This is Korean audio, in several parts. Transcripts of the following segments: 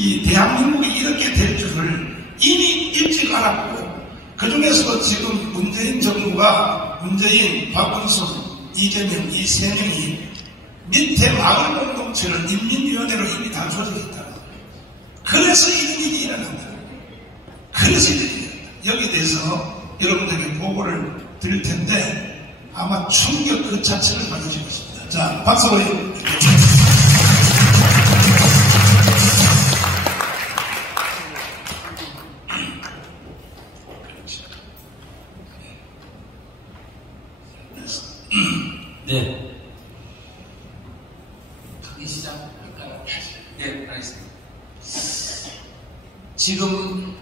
이 대한민국이 이렇게 될 줄을 이미 일찍 알았고, 그 중에서 지금 문재인 정부가 문재인, 박원순, 이재명 이 세 명이 밑에 마을 공동체를 인민위원회로 이미 다 조직했다. 그래서 이런 일이 일어난다. 그래서 이런 일이 일어난다. 여기에 대해서 여러분들에게 보고를 드릴 텐데 아마 충격 그 자체를 받으실 것입니다. 자, 박수 보내주세요. 네. 강의 시작할까요? 네, 알겠습니다. 지금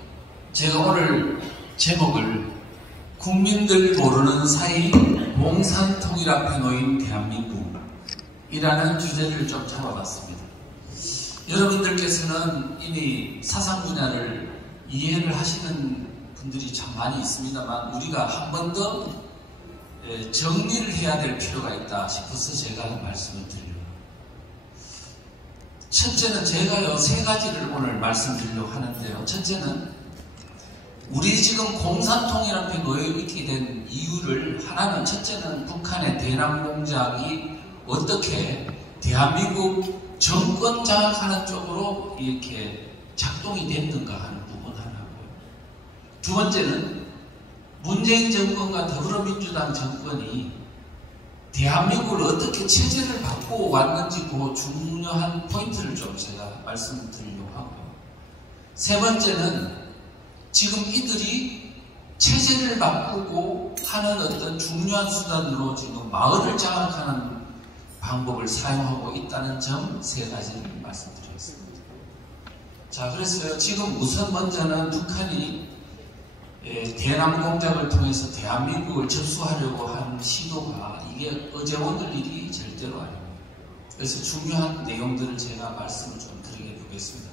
제가 오늘 제목을 국민들 모르는 사이 공산통일 앞에 놓인 대한민국이라는 주제를 좀 잡아봤습니다. 여러분들께서는 이미 사상 분야를 이해를 하시는 분들이 참 많이 있습니다만 우리가 한 번 더 정리를 해야 될 필요가 있다 싶어서 제가 말씀을 드려요. 첫째는 제가요, 세 가지를 오늘 말씀드리려고 하는데요. 첫째는 우리 지금 공산통일 앞에 놓여 있게 된 이유를 하나는 첫째는 북한의 대남 공작이 어떻게 대한민국 정권 장악하는 쪽으로 이렇게 작동이 됐는가 하는 부분 하나고요. 두 번째는 문재인 정권과 더불어민주당 정권이 대한민국을 어떻게 체제를 바꾸어 왔는지 그 중요한 포인트를 좀 제가 말씀드리려고 하고요. 세 번째는 지금 이들이 체제를 바꾸고 하는 어떤 중요한 수단으로 지금 마을을 장악하는 방법을 사용하고 있다는 점 세 가지를 말씀드리겠습니다. 자, 그래서요, 지금 우선 먼저는 북한이 대남 공작을 통해서 대한민국을 접수하려고 하는 시도가 이게 어제 오늘 일이 절대로 아닙니다. 그래서 중요한 내용들을 제가 말씀을 좀 드리게 보겠습니다.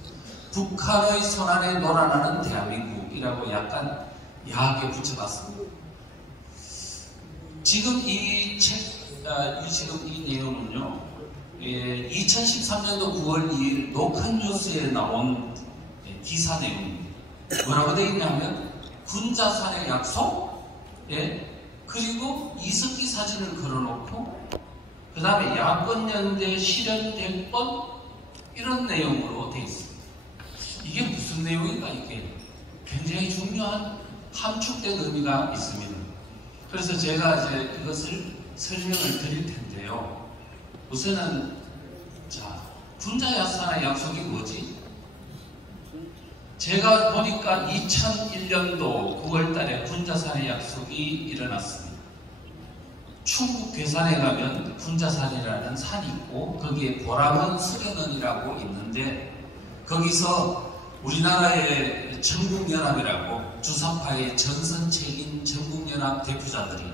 북한의 손안에 놀아나는 대한민국이라고 약간 야하게 붙여봤습니다. 지금 이 내용은요, 2013년도 9월 2일 노컷뉴스에 나온 기사 내용입니다. 뭐라고 되어 있냐면 군자산의 약속, 그리고 이석기 사진을 걸어놓고 그 다음에 야권연대 실현될 것, 이런 내용으로 되어 있습니다. 이게 무슨 내용인가? 이게 굉장히 중요한 함축된 의미가 있습니다. 그래서 제가 이제 이것을 설명을 드릴 텐데요. 우선은 자, 군자산의 약속이 뭐지? 제가 보니까 2001년도 9월달에 군자산의 약속이 일어났습니다. 충북 괴산에 가면 군자산이라는 산이 있고 거기에 보람원 수련원이라고 있는데 거기서 우리나라의 전국연합이라고 주사파의 전선책인 전국연합 대표자들이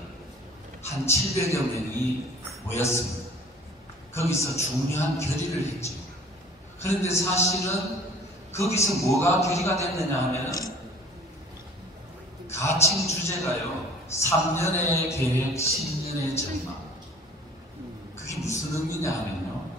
한 700여 명이 모였습니다. 거기서 중요한 결의를 했죠. 그런데 사실은 거기서 뭐가 결의가 됐느냐 하면은 가칭 주제가요, 3년의 계획, 10년의 전망. 그게 무슨 의미냐 하면요,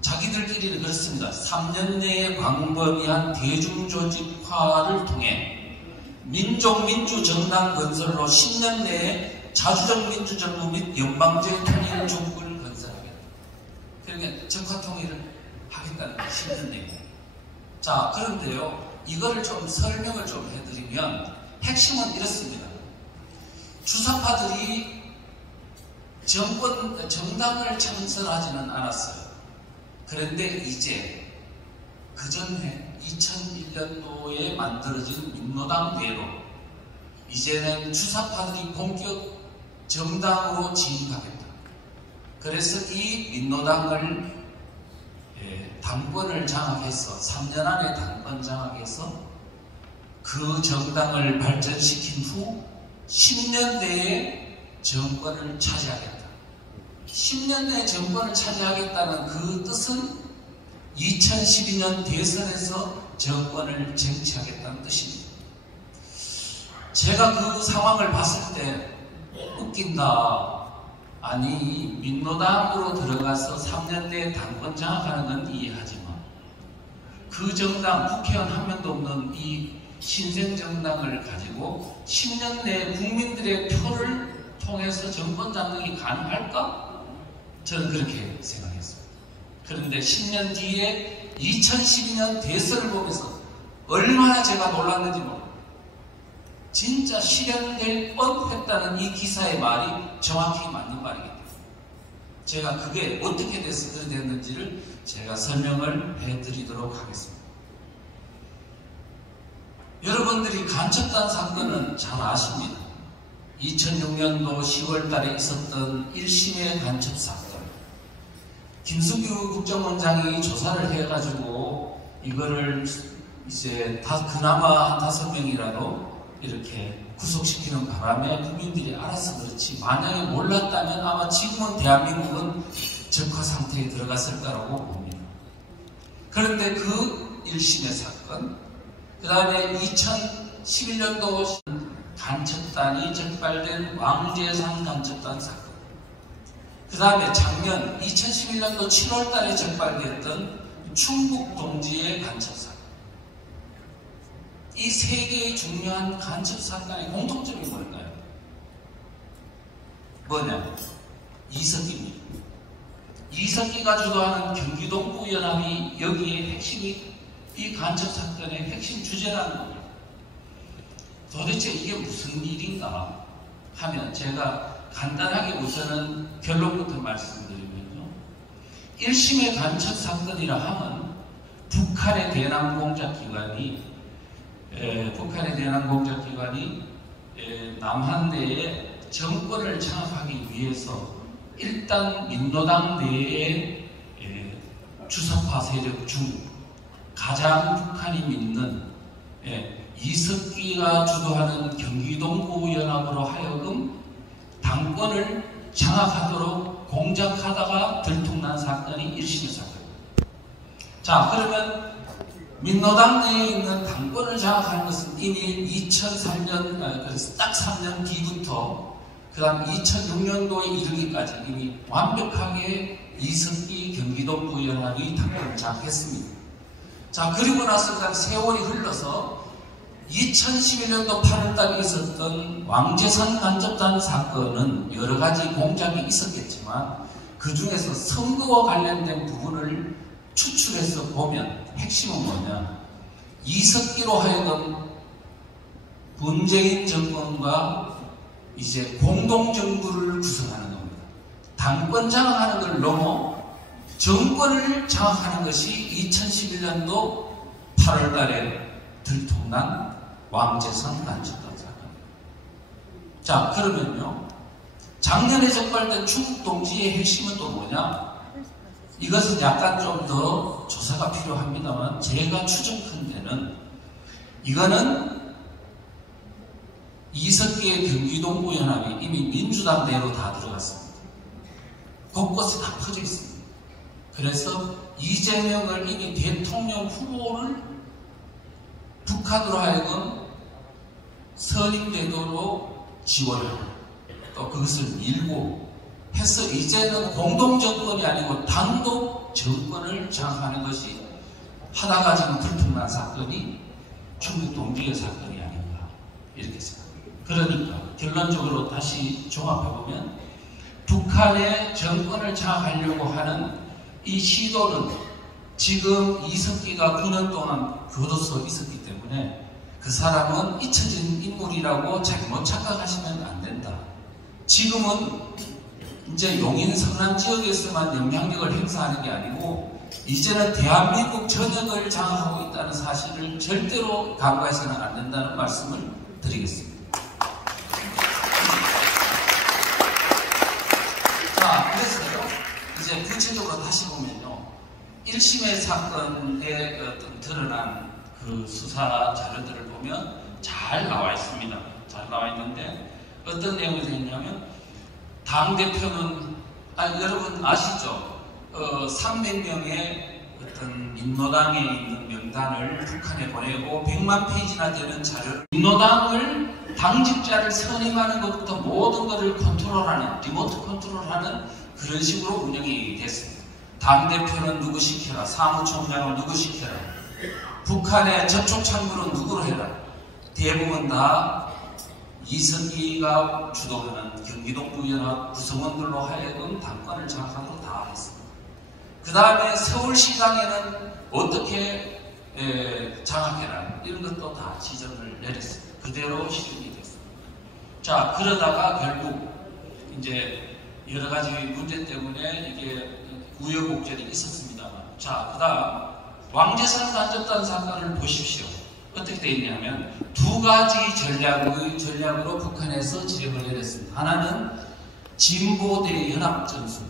자기들끼리는 그렇습니다. 3년 내에 광범위한 대중조직화를 통해 민족민주정당 건설로 10년 내에 자주적 민주정부 및 연방제 통일정국을 건설하겠다. 그러니까 적화통일을 하겠다는 게 10년 내에. 자, 그런데요, 이거를 좀 설명을 좀 해드리면 핵심은 이렇습니다. 주사파들이 정당을 창설하지는 않았어요. 그런데 이제 그 전에 2001년도에 만들어진 민노당대로 이제는 주사파들이 본격 정당으로 진입하겠다. 그래서 이 민노당을 당권을 장악해서 3년 안에 당권 장악해서 그 정당을 발전시킨 후 10년 내에 정권을 차지하겠다. 10년 내에 정권을 차지하겠다는 그 뜻은 2012년 대선에서 정권을 쟁취하겠다는 뜻입니다. 제가 그 상황을 봤을 때 웃긴다. 아니, 민노당으로 들어가서 3년 내에 당권 장악하는 건 이해하지만 그 정당, 국회의원 한 명도 없는 이 신생정당을 가지고 10년 내에 국민들의 표를 통해서 정권 잡는 게 가능할까? 저는 그렇게 생각했습니다. 그런데 10년 뒤에 2012년 대선을 보면서 얼마나 제가 놀랐는지 모릅니다. 진짜 실현될 뻔했다는 이 기사의 말이 정확히 맞는 말이겠다. 제가 그게 어떻게 됐는지를 제가 설명을 해드리도록 하겠습니다. 여러분들이 간첩단 사건은 잘 아십니다. 2006년도 10월 달에 있었던 1심의 간첩 사건. 김승규 국정원장이 조사를 해가지고 이거를 이제 그나마 5명이라도 이렇게 구속시키는 바람에 국민들이 알아서 그렇지, 만약에 몰랐다면 아마 지금은 대한민국은 적화 상태에 들어갔을 거라고 봅니다. 그런데 그 1심의 사건, 그 다음에 2011년도 간첩단이 적발된 왕재산 간첩단 사건, 그 다음에 작년 2011년도 7월 달에 적발됐던 충북 동지의 간첩 사건. 이 세 개의 중요한 간첩 사건의 공통점이 뭘까요? 뭐냐? 이석기입니다. 이석기가 주도하는 경기동부 연합이 여기에 핵심이 이 간첩 사건의 핵심 주제라는 겁니다. 도대체 이게 무슨 일인가 하면 제가 간단하게 우선은 결론부터 말씀드리면요. 1심의 간첩 사건이라 하면 북한의 대남 공작기관이 남한 내에 정권을 장악하기 위해서 일단 민노당 내의 주석파 세력 중 가장 북한이 믿는 이석기가 주도하는 경기동부 연합으로 하여금 당권을 장악하도록 공작하다가 들통난 사건이 1심의 사건입니다. 자, 그러면 민노당 내에 있는 당권을 장악하는 것은 이미 2003년, 그래서 딱 3년 뒤부터 그 다음 2006년도에 이르기까지 이미 완벽하게 이석기 경기동부 연합이 당권을 장악했습니다. 자, 그리고 나서 그다음 세월이 흘러서 2011년도 8월달에 있었던 왕재산 간접단 사건은 여러 가지 공작이 있었겠지만 그 중에서 선거와 관련된 부분을 추출해서 보면 핵심은 뭐냐? 이석기로 하여금 문재인 정권과 이제 공동정부를 구성하는 겁니다. 당권 장악하는 걸 넘어 정권을 장악하는 것이 2011년도 8월 달에 들통난 왕재산 간첩단 사건입니다. 자, 그러면요. 작년에 적발된 충북 동지의 핵심은 또 뭐냐? 이것은 약간 좀 더 조사가 필요합니다만 제가 추정컨대는 이거는 이석기의 경기동부 연합이 이미 민주당 내로 다 들어갔습니다. 곳곳에 다 퍼져 있습니다. 그래서 이재명을 이미 대통령 후보를 북한으로 하여금 선임되도록 지원을 또 그것을 밀고 해서 이제는 공동정권이 아니고 단독 정권을 장악하는 것이 하다가 지금 들통난 사건이 충북 동지의 사건이 아닌가 이렇게 생각합니다. 그러니까 결론적으로 다시 종합해보면 북한의 정권을 장악하려고 하는 이 시도는 지금 이석기가 9년 동안 교도소에 있었기 때문에 그 사람은 잊혀진 인물이라고 잘못 착각하시면 안 된다. 지금은 이제 용인 성남 지역에서만 영향력을 행사하는 게 아니고 이제는 대한민국 전역을 장악하고 있다는 사실을 절대로 간과해서는 안 된다는 말씀을 드리겠습니다. 자, 그래서요, 이제 구체적으로 다시 보면요, 1심의 사건에 어떤 드러난 그 수사 자료들을 보면 잘 나와 있습니다. 잘 나와 있는데 어떤 내용이 되냐면 당대표는 여러분 아시죠? 300명의 어떤 민노당에 있는 명단을 북한에 보내고 100만 페이지나 되는 자료, 민노당을 당직자를 선임하는 것부터 모든 것을 컨트롤하는, 리모트 컨트롤하는 그런 식으로 운영이 됐습니다. 당대표는 누구 시켜라, 사무총장을 누구 시켜라, 북한의 접촉 창구는 누구로 해라? 대부분 다 이석기가 주도하는 경기동부연합 구성원들로 하여금 당권을 장악하도록 다 했습니다. 그 다음에 서울시장에는 어떻게 장악해라 이런 것도 다 지정을 내렸습니다. 그대로 실행이 됐습니다. 자, 그러다가 결국 이제 여러 가지 문제 때문에 이게 우여곡절이 있었습니다만, 자, 그 다음 왕제산 간접단 사건을 보십시오. 어떻게 되어 있냐면 두 가지 전략으로 북한에서 지령을 내렸습니다. 하나는 진보 대연합전술,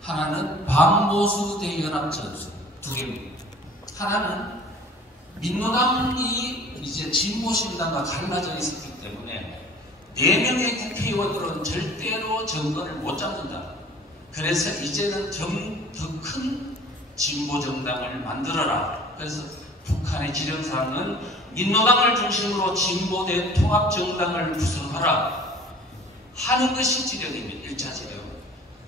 하나는 반보수 대연합전술, 두 개입니다. 하나는 민노당이 이제 진보신당과 갈라져 있었기 때문에 4명의 국회의원으로는 절대로 정권을 못 잡는다. 그래서 이제는 더 큰 진보정당을 만들어라. 그래서 북한의 지령사항은 민노당을 중심으로 진보된 통합정당을 구성하라 하는 것이 지령입니다. 1차 지령.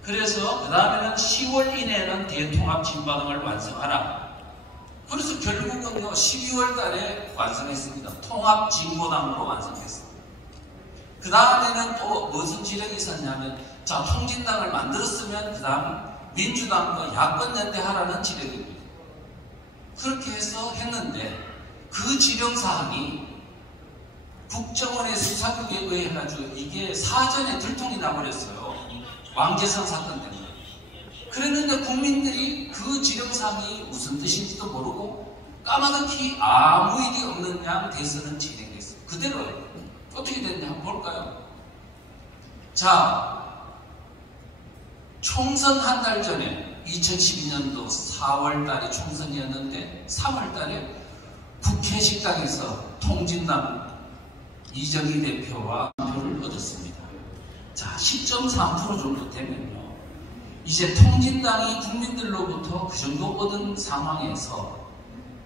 그래서 그 다음에는 10월 이내에는 대통합진보당을 완성하라. 그래서 결국은요 12월 달에 완성했습니다. 통합진보당으로 완성했습니다. 그 다음에는 또 무슨 지령이 있었냐면, 자, 통진당을 만들었으면 그 다음 민주당과 야권연대하라는 지령입니다. 그렇게 해서 했는데 그 지령사항이 국정원의 수사국에 의해 가지고 이게 사전에 들통이 나버렸어요. 왕제산 사건 때문에. 그랬는데 국민들이 그 지령사항이 무슨 뜻인지도 모르고 까마득히 아무 일이 없는 양 대선은 진행됐어요. 그대로예요. 어떻게 됐냐 한번 볼까요? 자, 총선 한 달 전에 2012년도 4월 달에 총선이었는데 3월 달에 국회 식당에서 통진당 이정희 대표와 표를 얻었습니다. 자, 10.3% 정도 되면요, 이제 통진당이 국민들로부터 그 정도 얻은 상황에서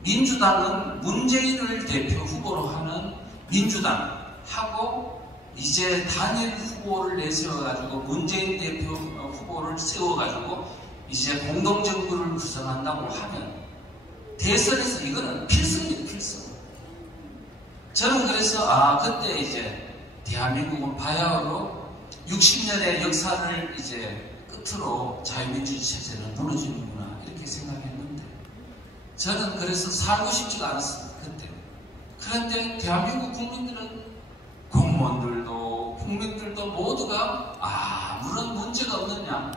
민주당은 문재인을 대표 후보로 하는 민주당하고 이제 단일 후보를 내세워가지고 문재인 대표 후보를 세워가지고 이제 공동정부를 구성한다고 하면 대선에서 이거는 필승입니다. 필승. 저는 그래서 그때 이제 대한민국은 바야흐로 60년의 역사를 이제 끝으로 자유민주주의 체제는 무너지는구나 이렇게 생각했는데, 저는 그래서 살고 싶지가 않았습니다. 그때. 그런데 대한민국 국민들은, 공무원들도 국민들도 모두가 아무런 문제가 없느냐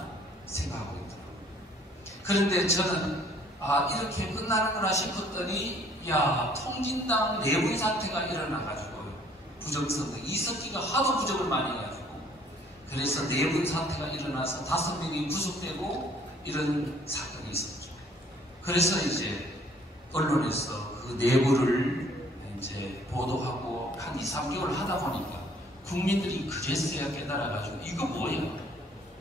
생각하고 있더라고요. 그런데 저는 이렇게 끝나는구나 싶었더니, 야, 통진당 내분 사태가 일어나가지고 부정선거, 이석기가 하도 부정을 많이 해가지고 그래서 내분 사태가 일어나서 5명이 구속되고 이런 사건이 있었죠. 그래서 이제 언론에서 그 내부를 이제 보도하고 한 2, 3개월 하다 보니까 국민들이 그제서야 깨달아가지고 이거 뭐야?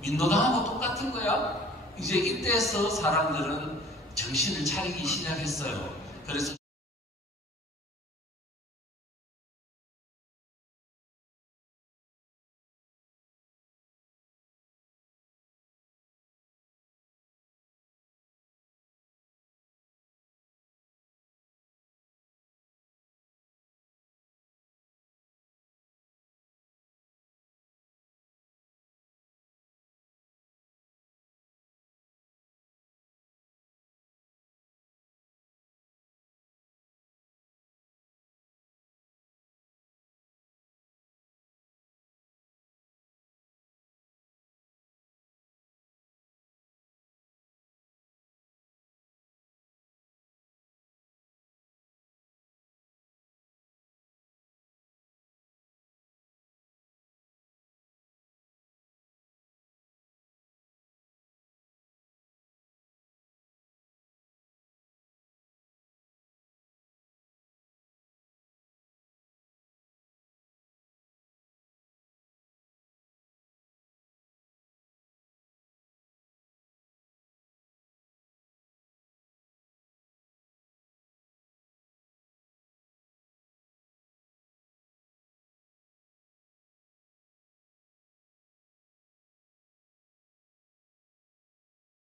민노당하고 똑같은 거야? 이제 이때서 사람들은 정신을 차리기 시작했어요. 그래서